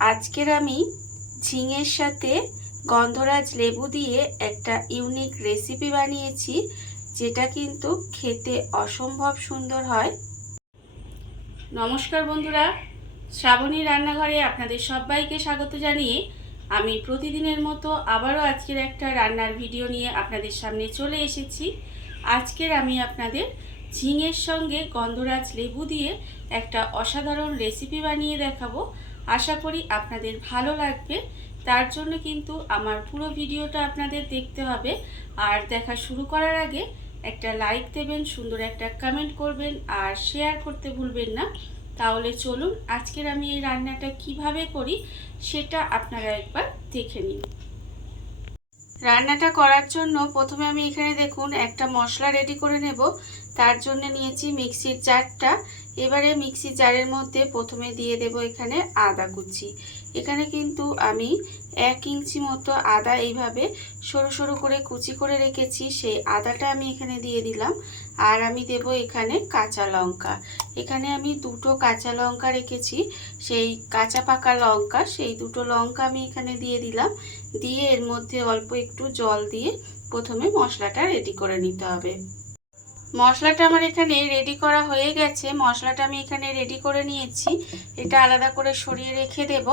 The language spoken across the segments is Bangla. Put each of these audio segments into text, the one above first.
আজকের আমি ঝিঙের সাথে গন্ধরাজ লেবু দিয়ে একটা ইউনিক রেসিপি বানিয়েছি, যেটা কিন্তু খেতে অসম্ভব সুন্দর হয়। নমস্কার বন্ধুরা, শ্রাবণী রান্নাঘরে আপনাদের সবাইকে স্বাগত জানিয়ে আমি প্রতিদিনের মতো আবারও আজকের একটা রান্নার ভিডিও নিয়ে আপনাদের সামনে চলে এসেছি। আজকের আমি আপনাদের ঝিঙের সঙ্গে গন্ধরাজ লেবু দিয়ে একটা অসাধারণ রেসিপি বানিয়ে দেখাবো। আশা করি আপনাদের ভালো লাগবে। তার জন্য কিন্তু আমার পুরো ভিডিওটা আপনাদের দেখতে হবে। আর দেখা শুরু করার আগে একটা লাইক দেবেন, সুন্দর একটা কমেন্ট করবেন, আর শেয়ার করতে ভুলবেন না। তাহলে চলুন, আজকের আমি এই রান্নাটা কীভাবে করি সেটা আপনারা একবার দেখে নিন। রান্নাটা করার জন্য প্রথমে আমি এখানে দেখুন, একটা মশলা রেডি করে নেব। তার জন্য নিয়েছি মিক্সির জারটা। এবারে মিক্সির জারের মধ্যে প্রথমে দিয়ে দেব এখানে আদা কুচি। এখানে কিন্তু আমি এক ইঞ্চি মতো আদা এইভাবে সরু সরু করে কুচি করে রেখেছি, সেই আদাটা আমি এখানে দিয়ে দিলাম। আর আমি দেব এখানে কাঁচা লঙ্কা। এখানে আমি দুটো কাঁচা লঙ্কা রেখেছি, সেই কাঁচা পাকা লঙ্কা, সেই দুটো লঙ্কা আমি এখানে দিয়ে দিলাম। দিয়ে এর মধ্যে অল্প একটু জল দিয়ে প্রথমে মশলাটা রেডি করে নিতে হবে। মশলাটা আমার এখানে রেডি করা হয়ে গেছে। মশলাটা আমি এখানে রেডি করে নিয়েছি। এটা আলাদা করে সরিয়ে রেখে দেব।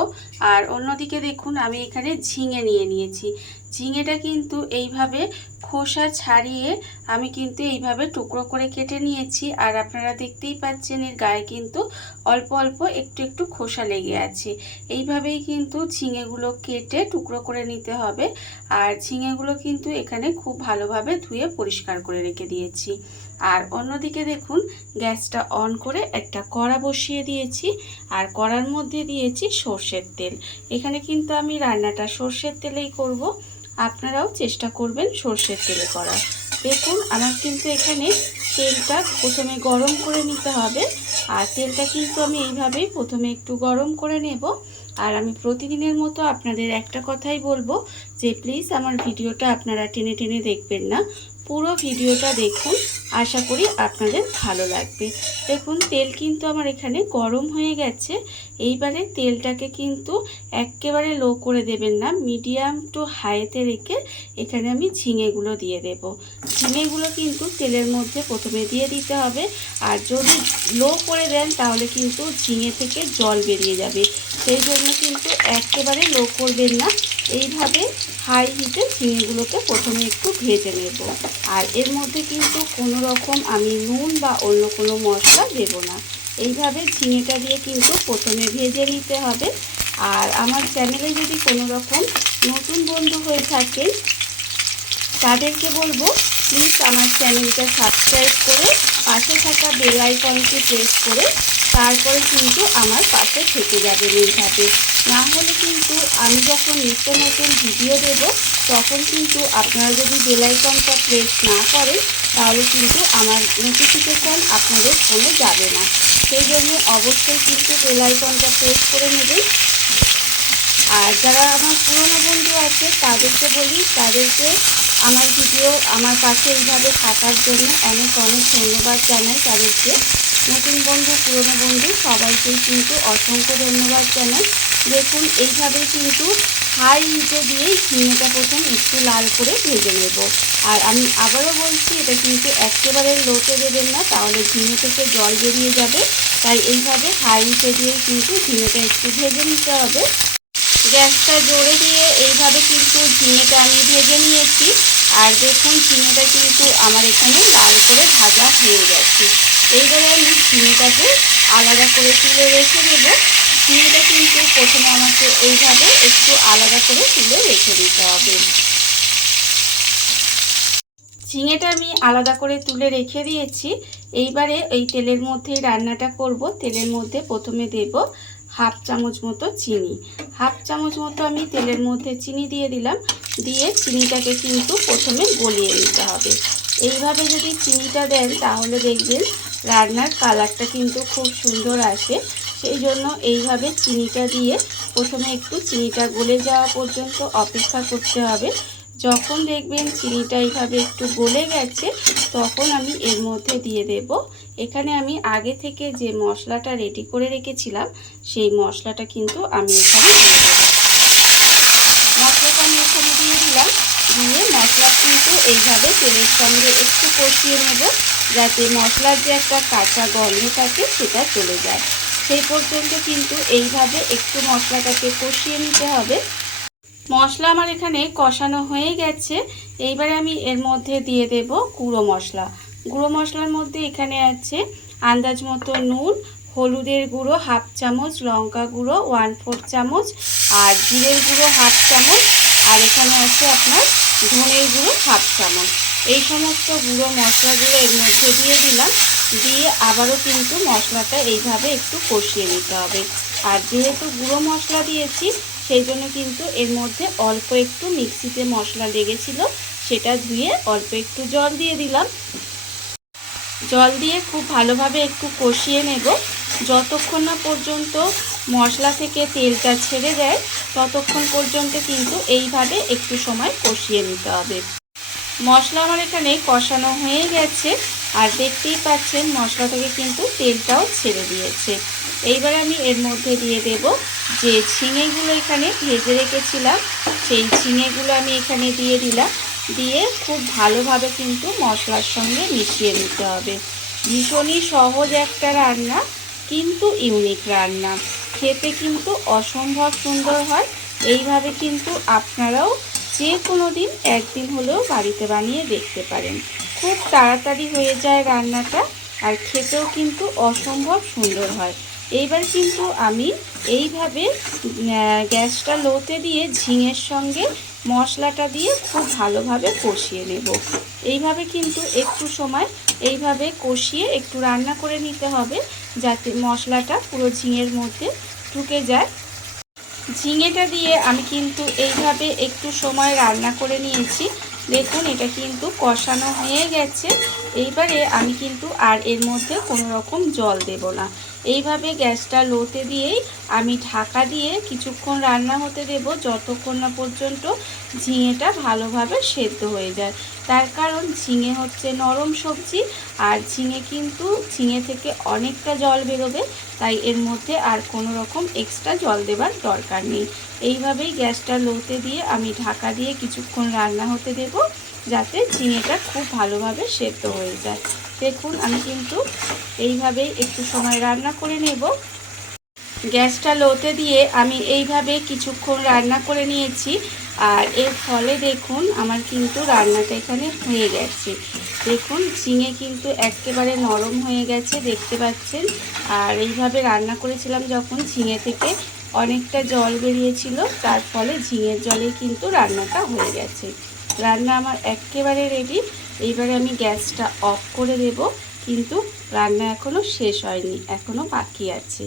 আর অন্যদিকে দেখুন, আমি এখানে ঝিঙে নিয়ে নিয়েছি। ঝিঙেটা কিন্তু এইভাবে খোসা ছাড়িয়ে আমি কিন্তু এইভাবে টুকরো করে কেটে নিয়েছি। আর আপনারা দেখতেই পাচ্ছেন, এর গায়ে কিন্তু অল্প অল্প একটু একটু খোসা লেগে আছে। এইভাবেই কিন্তু ঝিঙেগুলো কেটে টুকরো করে নিতে হবে। আর ঝিঙেগুলো কিন্তু এখানে খুব ভালোভাবে ধুয়ে পরিষ্কার করে রেখে দিয়েছি। আর অন্যদিকে দেখুন, গ্যাসটা অন করে একটা কড়া বসিয়ে দিয়েছি। আর কড়ার মধ্যে দিয়েছি সর্ষের তেল। এখানে কিন্তু আমি রান্নাটা সর্ষের তেলেই করব। আপনারাও চেষ্টা করবেন সর্ষের তেলে করার। দেখুন, আমার কিন্তু এখানে তেলটা প্রথমে গরম করে নিতে হবে। আর তেলটা কিন্তু আমি এইভাবেই প্রথমে একটু গরম করে নেব। আর আমি প্রতিদিনের মতো আপনাদের একটা কথাই বলব যে, প্লিজ আমার ভিডিওটা আপনারা টেনে টেনে দেখবেন না। পুরো ভিডিওটা দেখুন। আশা করি আপনাদের ভালো লাগবে। দেখুন, তেল কিন্তু আমার এখানে গরম হয়ে গেছে। এইবারে তেলটাকে কিন্তু একেবারে লো করে দেবেন না, মিডিয়াম টু হাইতে রেখে এখানে আমি ঝিঙেগুলো দিয়ে দেব। ঝিঙেগুলো কিন্তু তেলের মধ্যে প্রথমে দিয়ে দিতে হবে। আর যদি লো করে দেন, তাহলে কিন্তু ঝিঙে থেকে জল বেরিয়ে যাবে। সেই জন্য কিন্তু একেবারে লো করবেন না। এইভাবে হাই হিটে চিনিগুলোকে প্রথমে একটু ভেজে নেব। আর এর মধ্যে কিন্তু কোনো রকম আমি নুন বা অন্য কোনো মশলা দেবো না। এইভাবে চিনিটা দিয়ে কিন্তু প্রথমে ভেজে নিতে হবে। আর আমার চ্যানেলে যদি কোনো রকম নতুন বন্ধু হয়ে থাকেন তাদেরকে বলব প্লিজ আমার চ্যানেলটা সাবস্ক্রাইব করে পাশে থাকা বেল আইকনটি প্রেস করে তারপরে কিন্তু আমার পাশে থেকে যাবে এইভাবে না হলে কিন্তু আমি যখন নিত্য নতুন ভিডিও দেব, তখন কিন্তু আপনারা যদি বেল আইকনটা প্রেস না করেন, তাহলে কিন্তু আমার নোটিফিকেশান আপনাদের ফোনে যাবে না। সেই জন্য অবশ্যই কিন্তু বেল আইকনটা প্রেস করে নেবেন। আর যারা আমার পুরনো বন্ধু আছে, তাদেরকে বলি, তাদেরকে আমার ভিডিও আমার পাশে এইভাবে থাকার জন্য অনেক অনেক ধন্যবাদ জানাই তাদেরকে। নতুন বন্ধু, পুরনো বন্ধু সবাইকেই কিন্তু অসংখ্য ধন্যবাদ জানাই। দেখুন, এইভাবে কিন্তু হাই হিটে দিয়েই ঝিঙেটা প্রথম একটু লাল করে ভেজে নেব। আর আমি আবারও বলছি, এটা কিন্তু একেবারে লোতে দেবেন না, তাহলে ঝিঙে থেকে জল বেরিয়ে যাবে। তাই এইভাবে হাই হিটে দিয়েই কিন্তু ঝিঙেটা একটু ভেজে নিতে হবে। গ্যাসটা জোরে দিয়ে এইভাবে কিন্তু ঝিঙেটা আমি ভেজে নিয়েছি। আর দেখুন, ঝিঙেটা কিন্তু আমার এখানে লাল করে ভাজা হয়ে গেছে। এইবারে আমি ঝিঙেটাকে আলাদা করে তুলে রেখে দেবো। ঝিঙেটা কিন্তু প্রথমে আমাকে এইভাবে একটু আলাদা করে তুলে রেখে দিতে হবে। ঝিঙেটা আমি আলাদা করে তুলে রেখে দিয়েছি। এইবারে এই তেলের মধ্যেই রান্নাটা করব। তেলের মধ্যে প্রথমে দেব হাফ চামচ মতো চিনি। হাফ চামচ মতো আমি তেলের মধ্যে চিনি দিয়ে দিলাম। দিয়ে চিনিটাকে কিন্তু প্রথমে গলিয়ে নিতে হবে। এইভাবে যদি চিনিটা দেন, তাহলে দেখবেন রান্নার কালারটা কিন্তু খুব সুন্দর আসে। সেই জন্য এইভাবে চিনিটা দিয়ে প্রথমে একটু চিনিটা গলে যাওয়া পর্যন্ত অপেক্ষা করতে হবে। যখন দেখবেন চিনিটা এইভাবে একটু গলে গেছে, তখন আমি এর মধ্যে দিয়ে দেব এখানে আমি আগে থেকে যে মশলাটা রেডি করে রেখেছিলাম, সেই মশলাটা কিন্তু আমি এখানে মশলাটা আমি এখানে দিয়ে দিলাম। দিয়ে মশলা কিন্তু এইভাবে তেলের সঙ্গে একটু কষিয়ে নেব, যাতে মশলার যে একটা কাঁচা গন্ধ থাকে সেটা চলে যায়। সেই পর্যন্ত কিন্তু এইভাবে একটু মশলাটাকে কষিয়ে নিতে হবে। মশলা আমার এখানে কষানো হয়ে গেছে। এইবারে আমি এর মধ্যে দিয়ে দেব গুঁড়ো মশলা। গুঁড়ো মশলার মধ্যে এখানে আছে আন্দাজ মতো নুন, হলুদের গুঁড়ো হাফ চামচ, লঙ্কা গুঁড়ো ওয়ান ফোর চামচ আর জিরের গুঁড়ো হাফ চামচ আর এখানে আছে আপনার ধনের গুঁড়ো হাফ চামচ। এই সমস্ত গুঁড়ো মশলাগুলো এর মধ্যে দিয়ে দিলাম, দিয়ে আবারও কিন্তু মশলাটা এইভাবে একটু কষিয়ে নিতে হবে। আর যেহেতু গুঁড়ো মশলা দিয়েছি, সেই জন্য কিন্তু এর মধ্যে অল্প একটু মিক্সিতে মশলা লেগেছিল, সেটা ধুয়ে অল্প একটু জল দিয়ে দিলাম। জল দিয়ে খুব ভালোভাবে একটু কষিয়ে নেব। যতক্ষণ না পর্যন্ত মশলা থেকে তেলটা ছেড়ে দেয় ততক্ষণ পর্যন্ত কিন্তু এইভাবে একটু সময় কষিয়ে নিতে হবে। মশলা আমার এখানে কষানো হয়ে গেছে। আর দেখতেই পাচ্ছেন, মশলা থেকে কিন্তু তেলটাও ছেড়ে দিয়েছে। এইবার আমি এর মধ্যে দিয়ে দেব যে ঝিঙেগুলো এখানে ভেজে রেখেছিলাম, সেই ঝিঙেগুলো আমি এখানে দিয়ে দিলাম। দিয়ে খুব ভালোভাবে কিন্তু মশলার সঙ্গে মিশিয়ে নিতে হবে। ভীষণই সহজ একটা রান্না, কিন্তু ইউনিক রান্না। খেতে কিন্তু অসম্ভব সুন্দর হয়। এইভাবে কিন্তু আপনারাও যে কোনো দিন একদিন হলেও বাড়িতে বানিয়ে দেখতে পারেন। খুব তাড়াতাড়ি হয়ে যায় রান্নাটা আর খেতেও কিন্তু অসম্ভব সুন্দর হয়। এইবার কিন্তু আমি এইভাবে গ্যাসটা লোতে দিয়ে ঝিঙের সঙ্গে মশলাটা দিয়ে খুব ভালোভাবে কষিয়ে নেব। এইভাবে কিন্তু একটু সময় এইভাবে কষিয়ে একটু রান্না করে নিতে হবে যাতে মশলাটা পুরো ঝিঙের মধ্যে ঢুকে যায়। ঝিঙেটা দিয়ে আমি কিন্তু এইভাবে একটু সময় রান্না করে নিয়েছি। দেখুন, এটা কিন্তু কষানো হয়ে গেছে। এইবারে আমি কিন্তু আর এর মধ্যে কোনো রকম জল দেব না। এইভাবে গ্যাসটা লোতে দিয়েই আমি ঢাকা দিয়ে কিছুক্ষণ রান্না হতে দেব যতক্ষণ না পর্যন্ত ঝিঙেটা ভালোভাবে সেদ্ধ হয়ে যায়। তার কারণ ঝিঙে হচ্ছে নরম সবজি আর ঝিঙে কিন্তু ঝিঙে থেকে অনেকটা জল বেরোবে, তাই এর মধ্যে আর কোনো রকম এক্সট্রা জল দেবার দরকার নেই। এইভাবেই গ্যাসটা লোতে দিয়ে আমি ঢাকা দিয়ে কিছুক্ষণ রান্না হতে দেব যাতে ঝিঙেটা খুব ভালোভাবে সেদ্ধ হয়ে যায়। দেখুন, আমি কিন্তু এইভাবেই একটু সময় রান্না করে নেব। গ্যাসটা লোতে দিয়ে আমি এইভাবে কিছুক্ষণ রান্না করে নিয়েছি। আর এর ফলে দেখুন, আমার কিন্তু রান্নাটা এখানে হয়ে গেছে। দেখুন, ঝিঙে কিন্তু একেবারে নরম হয়ে গেছে, দেখতে পাচ্ছেন? আর এইভাবে রান্না করেছিলাম যখন ঝিঙে থেকে অনেকটা জল বেরিয়েছিল, তার ফলে ঝিঙের জলে কিন্তু রান্নাটা হয়ে গেছে। রান্না আমার একেবারে রেডি এইবারে আমি গ্যাসটা অফ করে দেব, কিন্তু রান্না এখনও শেষ হয়নি এখনও বাকি আছে।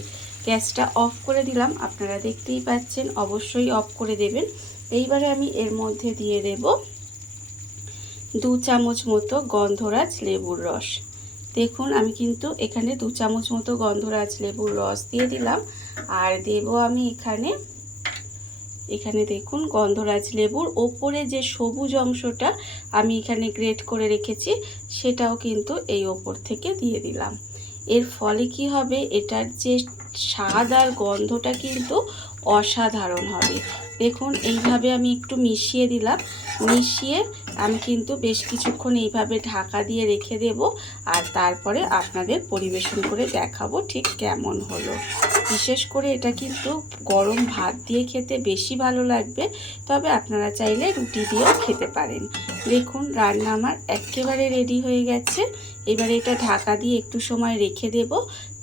গ্যাসটা অফ করে দিলাম, আপনারা দেখতেই পাচ্ছেন, অবশ্যই অফ করে দেবেন। এইবারে আমি এর মধ্যে দিয়ে দেব দু চামচ মতো গন্ধরাজ লেবুর রস। দেখুন, আমি কিন্তু এখানে দু চামচ মতো গন্ধরাজ লেবুর রস দিয়ে দিলাম, আর দেব আমি এখানে এখানে দেখুন গন্ধরাজ লেবুর ওপরে যে সবুজ অংশটা আমি এখানে গ্রেট করে রেখেছি, সেটাও কিন্তু এই ওপর থেকে দিয়ে দিলাম। এর ফলে কি হবে? এটার যে স্বাদ আর গন্ধটা কিন্তু অসাধারণ হবে। দেখুন, এইভাবে আমি একটু মিশিয়ে দিলাম। মিশিয়ে আমি কিন্তু বেশ কিছুক্ষণ এইভাবে ঢাকা দিয়ে রেখে দেব আর তারপরে আপনাদের পরিবেশন করে দেখাবো ঠিক কেমন হলো। বিশেষ করে এটা কিন্তু গরম ভাত দিয়ে খেতে বেশি ভালো লাগবে, তবে আপনারা চাইলে রুটি দিয়েও খেতে পারেন। দেখুন, রান্না আমার একেবারে রেডি হয়ে গেছে। এবারে এটা ঢাকা দিয়ে একটু সময় রেখে দেব।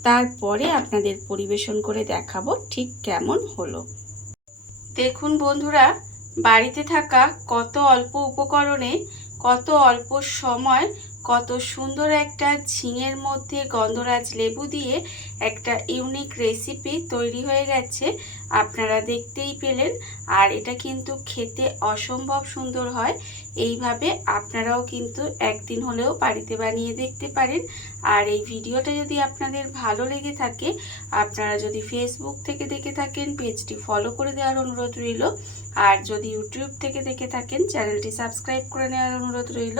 তারপরে আপনাদের পরিবেশন করে দেখাবো ঠিক কেমন হলো। দেখুন বন্ধুরা, বাড়িতে থাকা কত অল্প উপকরণে, কত অল্প সময় কত সুন্দর একটা ঝিঙের মধ্যে গন্ধরাজ লেবু দিয়ে একটা ইউনিক রেসিপি তৈরি হয়ে গেছে। আপনারা দেখতেই পেলেন। আর এটা কিন্তু খেতে অসম্ভব সুন্দর হয়। এইভাবে আপনারাও কিন্তু একদিন হলেও বাড়িতে বানিয়ে দেখতে পারেন। আর এই ভিডিওটা যদি আপনাদের ভালো লেগে থাকে, আপনারা যদি ফেসবুক থেকে দেখে থাকেন, পেজটি ফলো করে দেওয়ার অনুরোধ রইল। আর যদি ইউটিউব থেকে দেখে থাকেন, চ্যানেলটি সাবস্ক্রাইব করে নেওয়ার অনুরোধ রইল।